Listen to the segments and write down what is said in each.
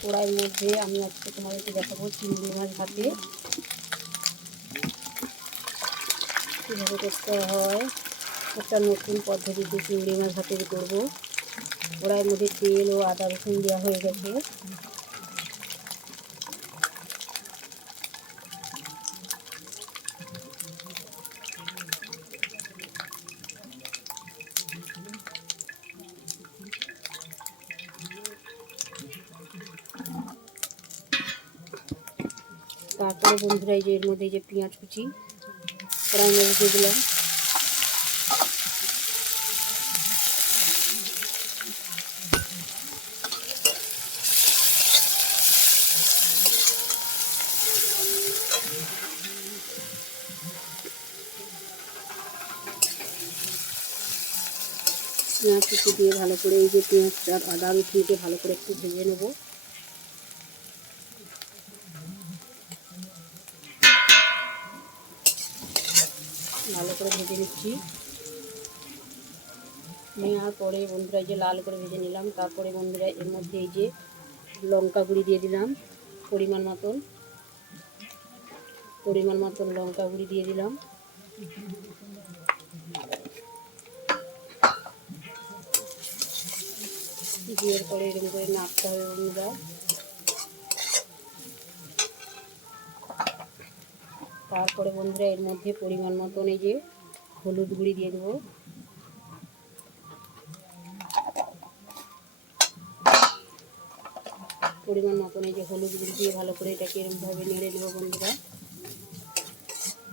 কড়াইয়ের মধ্যে আমি আজকে তোমাদেরকে দেখাবো চিংড়ি মাছ ভাতে কীভাবে করতে হয়, একটা নতুন পদ্ধতিতে চিংড়ি মাছ ভাতে করব। কড়াইয়ের মধ্যে তেল ও আদা রসুন দেওয়া হয়ে গেছে। তারপরে বন্ধুরা এই যে এর মধ্যে যে পেঁয়াজ কুচি কড়াই মধ্যে দিয়ে দিলাম। পেঁয়াজ কুচি দিয়ে ভালো করে এই যে পেঁয়াজটা আদা রসুনকে ভালো করে একটু ভেজে নেব। ভালো করে ভেজে নিচ্ছি। নেওয়ার পরে বন্ধুরা যে লাল করে ভেজে নিলাম, তারপরে বন্ধুরা এর মধ্যে এই যে লঙ্কা গুঁড়ি দিয়ে দিলাম, পরিমাণ মতন। পরিমাণ মতন লঙ্কা গুঁড়ি দিয়ে দিলাম। দিয়ে পরে এরকম করে নাড়তে হবে বন্ধুরা। তারপরে বন্ধুরা, এর মধ্যে পরিমাণ মতন এই যে হলুদ গুঁড়ি দিয়ে দেবো। পরিমাণ মতন এই যে হলুদ গুঁড়ি দিয়ে ভালো করে এটাকে এরকমভাবে নেড়ে দেবো বন্ধুরা।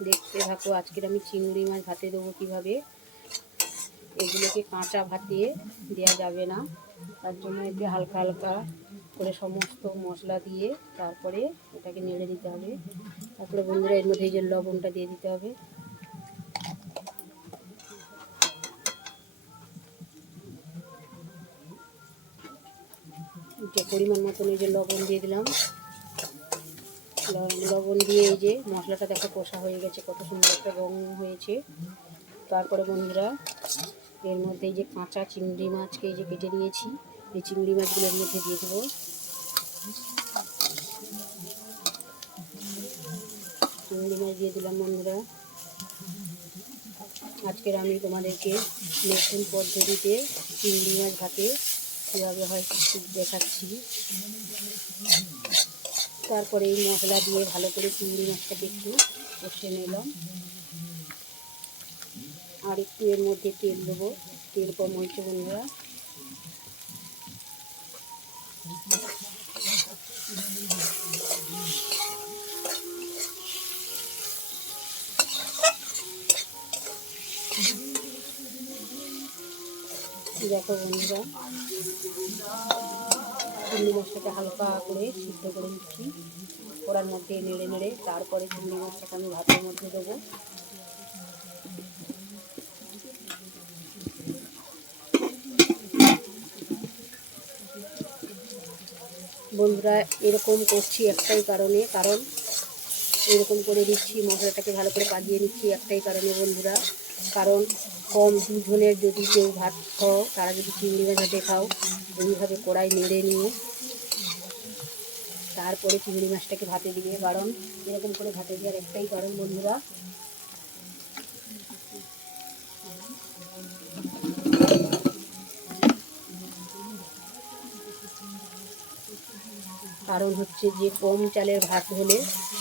দেখতে থাকো, আজকের আমি চিংড়ি মাছ ভাতে দেবো কীভাবে। এগুলোকে কাঁচা ভাতে দেওয়া যাবে না, তার জন্য একটু হালকা হালকা করে সমস্ত মশলা দিয়ে তারপরে এটাকে নেড়ে দিতে হবে। তারপরে বন্ধুরা, এর মধ্যে এই যে লবণটা দিয়ে দিতে হবে। পরিমাণ মতন এই যে লবণ দিয়ে দিলাম। লবণ দিয়ে এই যে মশলাটা দেখো কষা হয়ে গেছে, কত সুন্দর একটা রং হয়েছে। তারপরে বন্ধুরা, এর মধ্যে এই যে কাঁচা চিংড়ি মাছকে এই যে কেটে নিয়েছি। এই চিংড়ি মাছগুলোর মধ্যে দিয়ে দেবো। চিংড়ি মাছ দিয়ে দিলাম বন্ধুরা। আজকের আমি তোমাদেরকে নতুন পদ্ধতিতে চিংড়ি মাছ ভাতে কীভাবে হয় দেখাচ্ছি। তারপরে এই মশলা দিয়ে ভালো করে চিংড়ি মাছটাকে একটু কষে নিলাম। আর একটু এর মধ্যে তেল দেবো। তেল কম হয়েছে বন্ধুরা। দেখো বন্ধুরা। চিংড়ি মাছটাকে হালকা করে সিদ্ধ করে নিচ্ছি। ওরার মধ্যে নেড়ে নেড়ে তারপরে চিংড়ি মাছটাকে আমি ভাতের মধ্যে দেবো। বন্ধুরা, এরকম করছি একটাই কারণে, কারণ এরকম করে দিচ্ছি, মশলাটাকে ভালো করে পাকিয়ে নিচ্ছি একটাই কারণে বন্ধুরা। কারণ কম দুজনের যদি কেউ ভাত খাও, তারা যদি চিংড়ি মাছ ভাতে খাও এইভাবে কড়াই নেড়ে নিয়ে তারপরে চিংড়ি মাছটাকে ভাতে দিবে। কারণ এরকম করে ভাতে দেওয়ার একটাই কারণ বন্ধুরা, কারণ হচ্ছে যে কম চালের ভাত হলে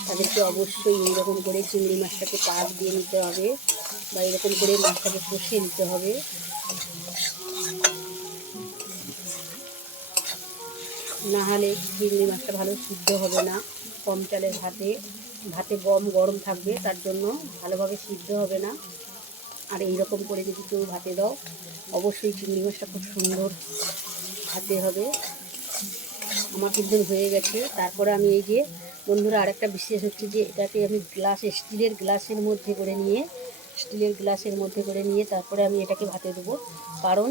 তাদেরকে অবশ্যই এইরকম করে চিংড়ি মাছটাকে পাক দিয়ে নিতে হবে। বা এরকম করে মাছটাকে কষিয়ে নিতে হবে। না হলে চিংড়ি মাছটা ভালো সিদ্ধ হবে না, কম চালের ভাতে। ভাতে গম গরম থাকবে, তার জন্য ভালোভাবে সিদ্ধ হবে না। আর এইরকম করে যদি কেউ ভাতে দাও, অবশ্যই চিংড়ি মাছটা খুব সুন্দর ভাতে হবে। আমার কিন্তু হয়ে গেছে, তারপরে আমি এই যে বন্ধুরা আরেকটা বিশেষ হচ্ছে যে এটাকে আমি গ্লাস, স্টিলের গ্লাসের মধ্যে করে নিয়ে স্টিলের গ্লাসের মধ্যে করে নিয়ে তারপরে আমি এটাকে ভাতে দেবো। কারণ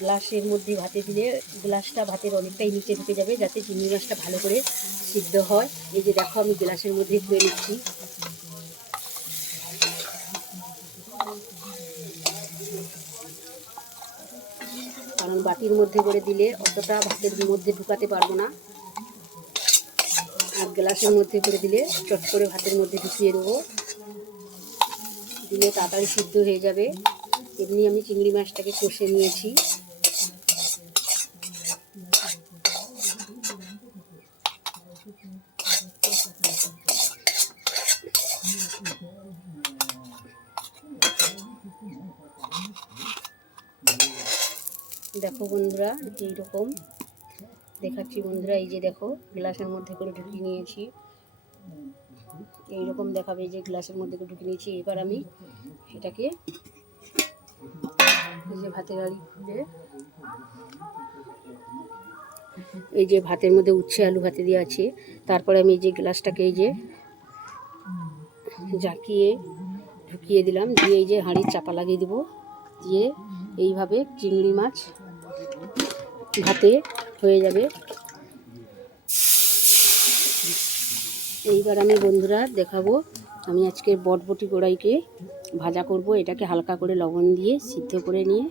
গ্লাসের মধ্যে ভাতে দিলে গ্লাসটা ভাতের অনেকটাই নিচে ঢুকে যাবে যাতে চিংড়ি মাছটা ভালো করে সিদ্ধ হয়। এই যে দেখো আমি গ্লাসের মধ্যে ধুয়ে নিচ্ছি। কারণ বাটির মধ্যে করে দিলে অতটা ভাতের মধ্যে ঢুকাতে পারব না। আর গ্লাসের মধ্যে করে দিলে চট করে ভাতের মধ্যে ঢুকিয়ে দেবো। দিলে তাড়াতাড়ি সিদ্ধ হয়ে যাবে। এমনি আমি চিংড়ি মাছটাকে কষে নিয়েছি। দেখো বন্ধুরা, এইরকম। দেখাচ্ছি বন্ধুরা, এই যে দেখো, গ্লাসের মধ্যে করে ঢুকিয়ে নিয়েছি। এইরকম দেখাবে যে গ্লাসের মধ্যে ঢুকিয়ে নিয়েছি। এবার আমি এটাকে এই যে ভাতের হাঁড়ি খুলে, এই যে ভাতের মধ্যে উচ্ছে আলু ভাতে দিয়ে আছে। তারপরে আমি এই যে গ্লাসটাকে এই যে জাকিয়ে ঢুকিয়ে দিলাম, দিয়ে এই যে হাঁড়ির চাপা লাগিয়ে দেবো। দিয়ে এইভাবে চিংড়ি মাছ ভাতে হয়ে যাবে। এইবার আমি বন্ধুরা দেখাবো, আমি আজকে বটবটি গোড়াইকে ভাজা করব। এটাকে হালকা করে লবণ দিয়ে সিদ্ধ করে নিয়ে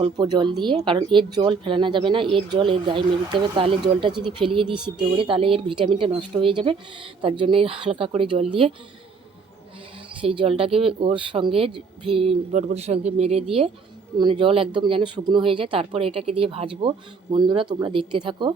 অল্প জল দিয়ে, কারণ এর জল ফেলানো যাবে না, এর জল এর গায়ে মেরে দিতে হবে। তাহলে জলটা যদি ফেলিয়ে দিই সিদ্ধ করে, তাহলে এর ভিটামিনটা নষ্ট হয়ে যাবে। তার জন্য হালকা করে জল দিয়ে সেই জলটাকে ওর সঙ্গে বটবটির সঙ্গে মেরে দিয়ে মানে জল একদম যেন শুকনো হয়ে যায়, তারপর এটাকে দিয়ে ভাজবো। বন্ধুরা, তোমরা দেখতে থাকো।